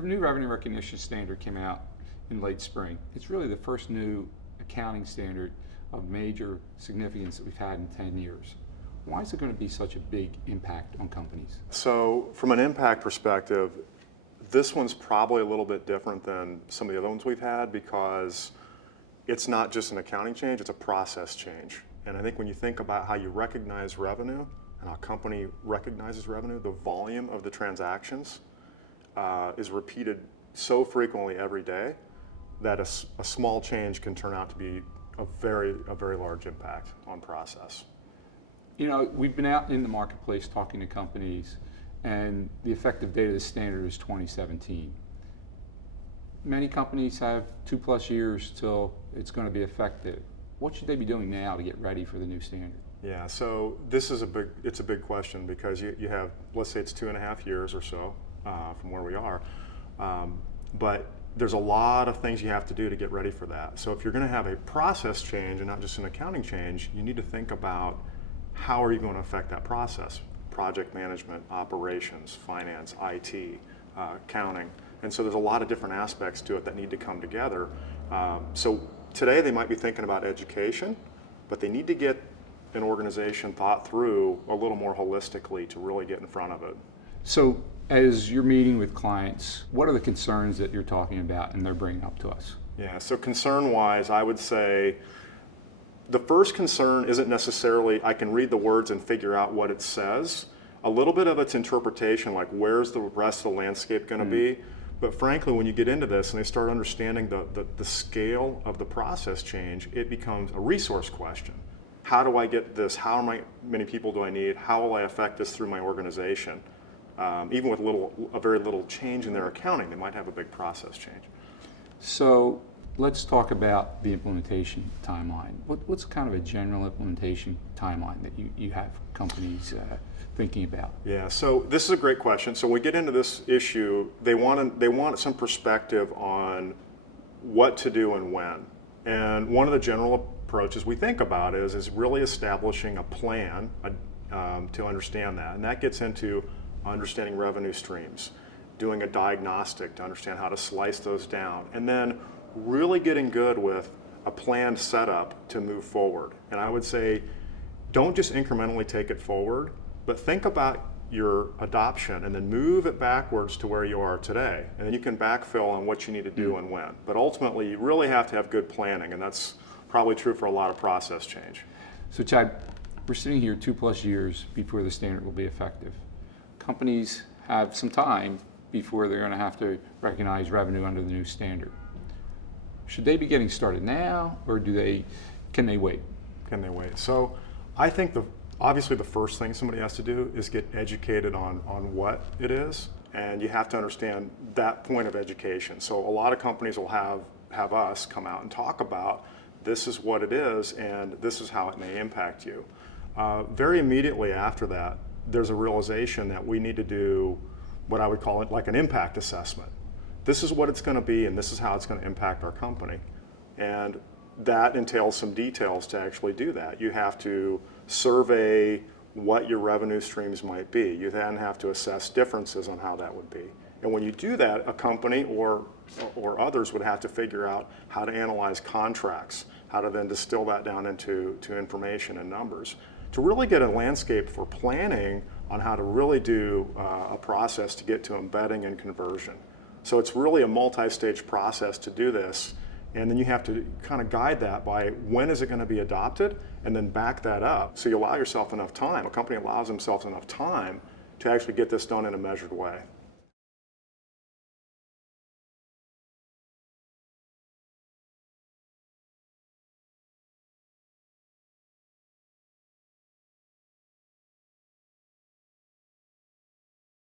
The new revenue recognition standard came out in late spring. It's really the first new accounting standard of major significance that we've had in 10 years. Why is it going to be such a big impact on companies? So from an impact perspective, this one's probably a little bit different than some of the other ones we've had because it's not just an accounting change, it's a process change. And I think when you think about how you recognize revenue and how a company recognizes revenue, the volume of the transactions is repeated so frequently every day that a small change can turn out to be a very large impact on process. You know, we've been out in the marketplace talking to companies, and the effective date of the standard is 2017. Many companies have 2+ years till it's going to be effective. What should they be doing now to get ready for the new standard? Yeah, so this is it's a big question because you have, let's say it's 2.5 years or so from where we are, but there's a lot of things you have to do to get ready for that. So if you're going to have a process change and not just an accounting change, you need to think about how are you going to affect that process? Project management, operations, finance, IT, accounting. And so there's a lot of different aspects to it that need to come together. So today they might be thinking about education, but they need to get an organization thought through a little more holistically to really get in front of it. So as you're meeting with clients, what are the concerns that you're talking about and they're bringing up to us? Yeah, so concern-wise, I would say the first concern isn't necessarily I can read the words and figure out what it says. A little bit of its interpretation, like where's the rest of the landscape going to be? But frankly, when you get into this and they start understanding the scale of the process change, it becomes a resource question. How do I get this? How many people do I need? How will I affect this through my organization? Even with a very little change in their accounting, they might have a big process change. So let's talk about the implementation timeline. What's kind of a general implementation timeline that you have companies thinking about? Yeah, so this is a great question. So when we get into this issue, they want some perspective on what to do and when. And one of the general approaches we think about is really establishing a plan to understand that. And that gets into understanding revenue streams, doing a diagnostic to understand how to slice those down, and then really getting good with a planned setup to move forward. And I would say, don't just incrementally take it forward, but think about your adoption and then move it backwards to where you are today. And then you can backfill on what you need to do and when. But ultimately, you really have to have good planning, and that's probably true for a lot of process change. So Chad, we're sitting here 2+ years before the standard will be effective. Companies have some time before they're going to have to recognize revenue under the new standard. Should they be getting started now, or can they wait? Can they wait? So I think obviously the first thing somebody has to do is get educated on what it is, and you have to understand that point of education. So a lot of companies will have us come out and talk about this is what it is and this is how it may impact you. Very immediately after that, there's a realization that we need to do what I would call it like an impact assessment. This is what it's going to be and this is how it's going to impact our company. And that entails some details to actually do that. You have to survey what your revenue streams might be. You then have to assess differences on how that would be. And when you do that, a company or others would have to figure out how to analyze contracts, how to then distill that down into information and numbers, to really get a landscape for planning on how to really do a process to get to embedding and conversion. So it's really a multi-stage process to do this. And then you have to kind of guide that by when is it going to be adopted and then back that up. So you allow yourself enough time, a company allows themselves enough time to actually get this done in a measured way.